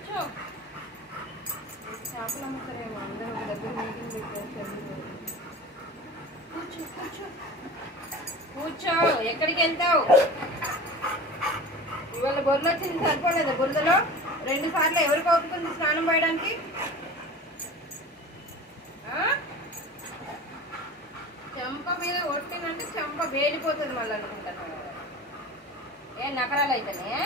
కూర్చో. చేపలు అమ్ముతారేమో అందరూ ఒక దగ్గర మీటింగ్ పెట్టారు. కూర్చో కూర్చో కూర్చో. ఎక్కడికి వెళ్తావు? ఇవాళ బొర్రెలు వచ్చింది సరిపోలేదా? బొర్రెలో 2 సార్లు ఎవరికి అవుతుంది స్నానం పోయడానికి? చెంప మీద కొట్టినంటే చెంప వేడిపోతుంది మళ్ళీ అనుకుంటాను. ఏ నకరాలు అయితేనే